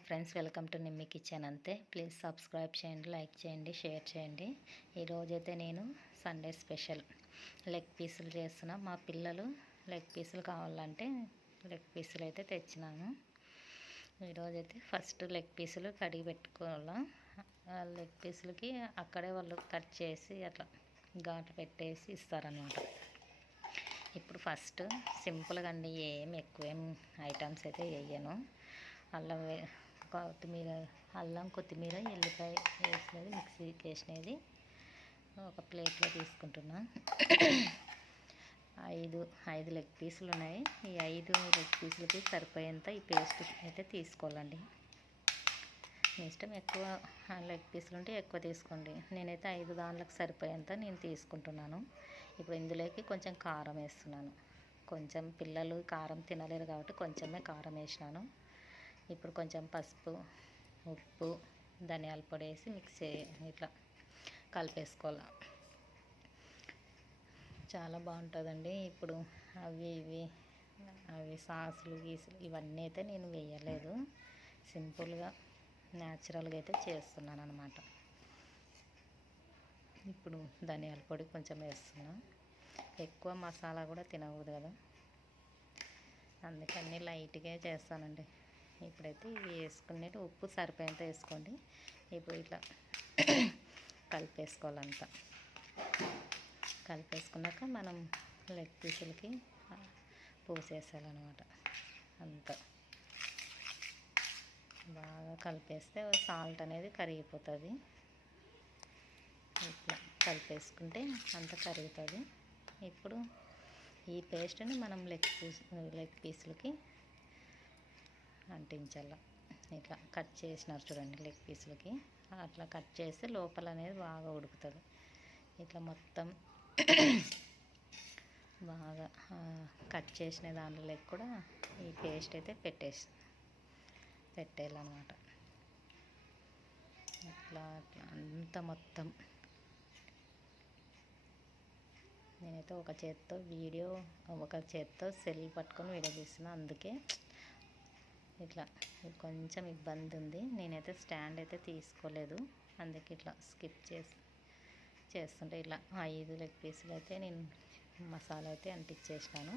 Hi friends, welcome to Nimmi kitchen. అంతే, please subscribe చేయండి, like చేయండి, షేర్ చేయండి. ఈరోజైతే నేను సండే స్పెషల్ లెగ్ పీసులు చేస్తున్నా. మా పిల్లలు లెగ్ పీసులు కావాలంటే లెగ్ పీసులు అయితే తెచ్చినాను. ఈరోజైతే ఫస్ట్ లెగ్ పీసులు కడిగి పెట్టుకోవాలా. లెగ్ పీసులకి అక్కడే వాళ్ళు కట్ చేసి అట్లా ఘాటు పెట్టేసి ఇస్తారనమాట. ఇప్పుడు ఫస్ట్ సింపుల్గా అండి, ఏం ఎక్కువేం ఐటమ్స్ అయితే వేయను. అల్లం కొత్తిమీర ఎల్లిపాయ వేసినది మిక్సీకి వేసినది ఒక ప్లేట్లో తీసుకుంటున్నా. ఐదు లెగ్ పీసులు ఉన్నాయి. ఈ 5 లెగ్ పీసులకి సరిపోయేంత ఈ పేస్ట్ అయితే తీసుకోవాలండి. మీ ఇష్టం, ఎక్కువ లెగ్ పీసులు ఉంటే ఎక్కువ తీసుకోండి. నేనైతే 5 దాంట్లకు సరిపోయేంత నేను తీసుకుంటున్నాను. ఇప్పుడు ఇందులోకి కొంచెం కారం వేస్తున్నాను. కొంచెం పిల్లలు కారం తినలేరు కాబట్టి కొంచెమే కారం వేసినాను. ఇప్పుడు కొంచెం పసుపు, ఉప్పు, ధనియాల పొడి వేసి మిక్స్ ఇట్లా కలిపేసుకోవాలి. చాలా బాగుంటుందండి. ఇప్పుడు అవి సాసులు గీసులు ఇవన్నీ అయితే నేను వేయలేదు. సింపుల్గా న్యాచురల్గా అయితే చేస్తున్నాను అనమాట. ఇప్పుడు ధనియాల పొడి కొంచెం వేస్తున్నా. ఎక్కువ మసాలా కూడా తినకూడదు కదా, అందుకని లైట్గా చేస్తానండి. ఇప్పుడైతే ఇవి వేసుకునేది ఉప్పు సరిపోయేంత వేసుకోండి. ఇప్పుడు ఇట్లా కలిపేసుకోవాలంతా. కలిపేసుకున్నాక మనం లెగ్ పీసులకి పూసేసాలన్నమాట. అంతా బాగా కలిపేస్తే సాల్ట్ అనేది కరిగిపోతుంది. ఇట్లా కలిపేసుకుంటే అంత కరుగుతుంది. ఇప్పుడు ఈ పేస్ట్ని మనం లెగ్ పీసులకి అంటించాల. ఇట్లా కట్ చేసినారు చూడండి, లెగ్ పీసులకి అట్లా కట్ చేస్తే లోపల అనేది బాగా ఉడుకుతుంది. ఇట్లా మొత్తం బాగా కట్ చేసిన దాంట్లో కూడా ఈ పేస్ట్ అయితే పెట్టేయాలన్నమాట. ఇట్లా అంతా మొత్తం. నేనైతే ఒక చేత్తో సెల్ పట్టుకొని వీడియో తీస్తున్నా, అందుకే ఇట్లా కొంచెం ఇబ్బంది ఉంది. నేనైతే స్టాండ్ అయితే తీసుకోలేదు, అందుకే ఇట్లా స్కిప్ చేస్తుంటే ఇలా 5 లెగ్ పీసులు అయితే నేను మసాలా అయితే అంటించేసినాను.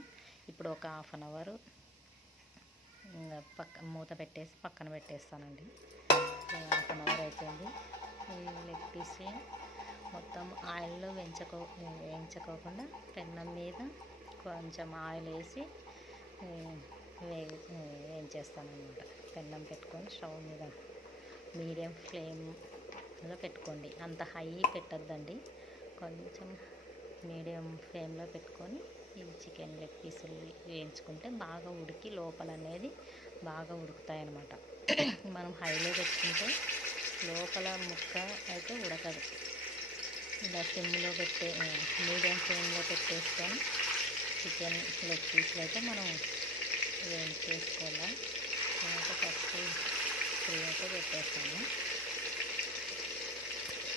ఇప్పుడు ఒక హాఫ్ అన్ అవర్ మూత పెట్టేసి పక్కన పెట్టేస్తానండి. హాఫ్ అన్ అవర్ అయిపోయింది. ఈ లెగ్ పీస్ మొత్తం ఆయిల్లో వేయించుకోకుండా పెన్నం మీద కొంచెం ఆయిల్ వేసి వేయించేస్తానమాట. పెన్నం పెట్టుకొని స్టవ్ మీద మీడియం ఫ్లేమ్లో పెట్టుకోండి. అంత హై పెట్టద్దండి, కొంచెం మీడియం ఫ్లేమ్లో పెట్టుకొని ఈ చికెన్ లెగ్ పీసులు వేయించుకుంటే బాగా ఉడికి లోపల అనేది బాగా ఉడుకుతాయి అన్నమాట. మనం హైలో పెట్టుకుంటే లోపల ముక్క అయితే ఉడకదు. ఇలా సిమ్లో మీడియం ఫ్లేమ్లో పెట్టేసుకొని చికెన్ లెగ్ పీసులు అయితే మనం వేయించేసుకోవాలి. నేనైతే ఫస్ట్ 3 అయితే పెట్టేస్తాను.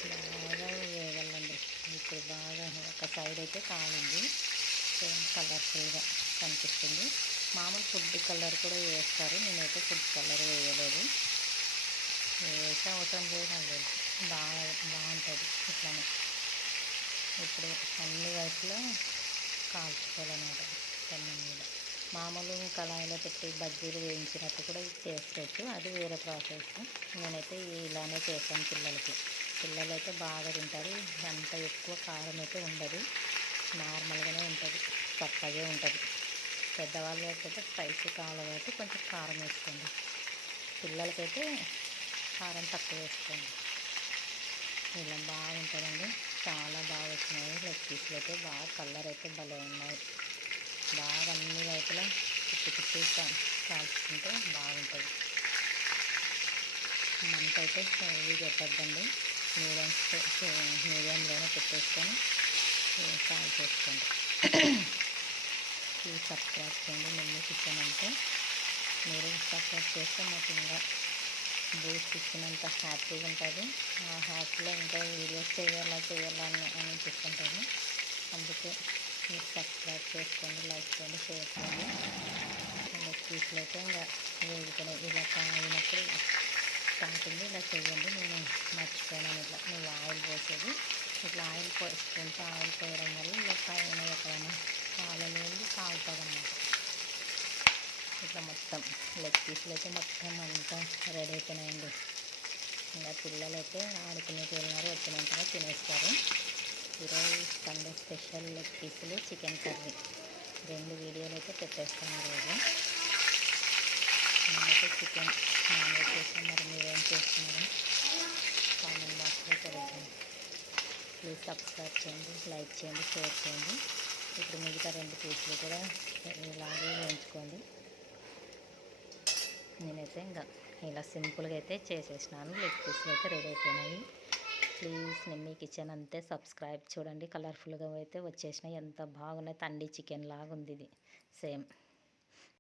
బాగా వేయాలండి. ఇప్పుడు బాగా ఒక సైడ్ అయితే కాలింది, కలర్ఫుల్గా కనిపిస్తుంది. మామూలు ఫుడ్ కలర్ కూడా వేస్తారు, నేనైతే ఫుడ్ కలర్ వేయలేదు. వేసే అవసరం లేదు, నాకు బాగుంటుంది ఇట్లానే. ఇప్పుడు అన్ని వైపులో కాల్చుకోవాలన్నమాట పెన్నం మీద. మామూలు కళాయిలో పెట్టి బజ్జీలు వేయించినట్టు కూడా చేసుకోవచ్చు, అది వేరే ప్రాసెస్. నేనైతే ఇలానే చేస్తాను. పిల్లలు అయితే బాగా తింటారు. అంత ఎక్కువ కారం అయితే ఉండదు, నార్మల్గానే ఉంటుంది, చప్పగా ఉంటుంది. పెద్దవాళ్ళు అయితే స్పైసీ కావాలి కాబట్టి కొంచెం కారం వేసుకోండి. పిల్లలకైతే కారం తక్కువ వేసుకోండి. ఇలా బాగుంటుందండి. చాలా బాగా వచ్చినాయి లెగ్ పీసులు అయితే. బాగా కలర్ అయితే భలే ఉన్నాయి. బాగా అన్ని వైపులా కుట్టి కాల్చుకుంటే బాగుంటుంది. మంట అయితే హెవీ పెట్టద్దండి, మీడియంలోనే పెట్టేసుకొని కాల్చేసుకోండి. ఈ సబ్స్క్రైబ్ చేయండి నిమ్మి కిచెన్. అంటే మీరు సబ్స్క్రైబ్ చేస్తే మాకు ఇంకా బూస్ట్ ఇచ్చినంత హ్యాపీగా ఉంటుంది. ఆ హ్యాపీలో ఇంకా వీడియోస్ చేయాలని అనిపిస్తుంటుంది. అందుకే మీరు సబ్స్క్రైబ్ చేసుకోండి, లైక్ చేయండి, షేర్ చేయండి. లెగ్ పీసులు అయితే ఇంకా వేగుతున్నాయి. ఇలా కాగినప్పుడు స్టార్టింగ్ ఇలా చేయండి. నేను మర్చిపోయాను, ఇట్లా నువ్వు ఆయిల్ పోసేది ఇట్లా ఆయిల్ పోసుకుంటూ ఆయిల్ పోయడం వల్ల ఇలా పైన ఎక్కడైనా కాలలేదు కాలుతుంది అన్నమాట. ఇట్లా మొత్తం లెగ్ పీసులు అయితే మొత్తం అంతా రెడీ అయిపోయినాయండి. ఇంకా పిల్లలు అయితే ఆడుకునేకి వెళ్ళినారు, వచ్చినంతగా తినేస్తారు. ఈరోజు సండే స్పెషల్ లెగ్ పీసులు చికెన్ కర్రీ 2 వీడియోలు అయితే పెట్టేస్తాను ఈరోజు. నేనైతే చికెన్ నాన్ వెజ్ చేసాను. మరి మీరేం చేస్తున్నారు కామెంట్ బాక్స్లో తెలియజేయండి. ప్లీజ్ సబ్స్క్రైబ్ చేయండి, లైక్ చేయండి, షేర్ చేయండి. ఇప్పుడు మిగతా 2 పీసులు కూడా ఇలాగే వేయించుకోండి. నేనైతే ఇంకా ఇలా సింపుల్గా అయితే చేసేసినాను. లెగ్ పీస్లు అయితే రెడీ అయిపోయినాయి. ప్లీజ్ నిమ్మీ కిచెన్ అంతే సబ్స్క్రైబ్ చూడండి. కలర్ఫుల్గా అయితే వచ్చేసినాయి, ఎంత బాగున్నాయి. తండి చికెన్ లాగా ఉంది ఇది సేమ్.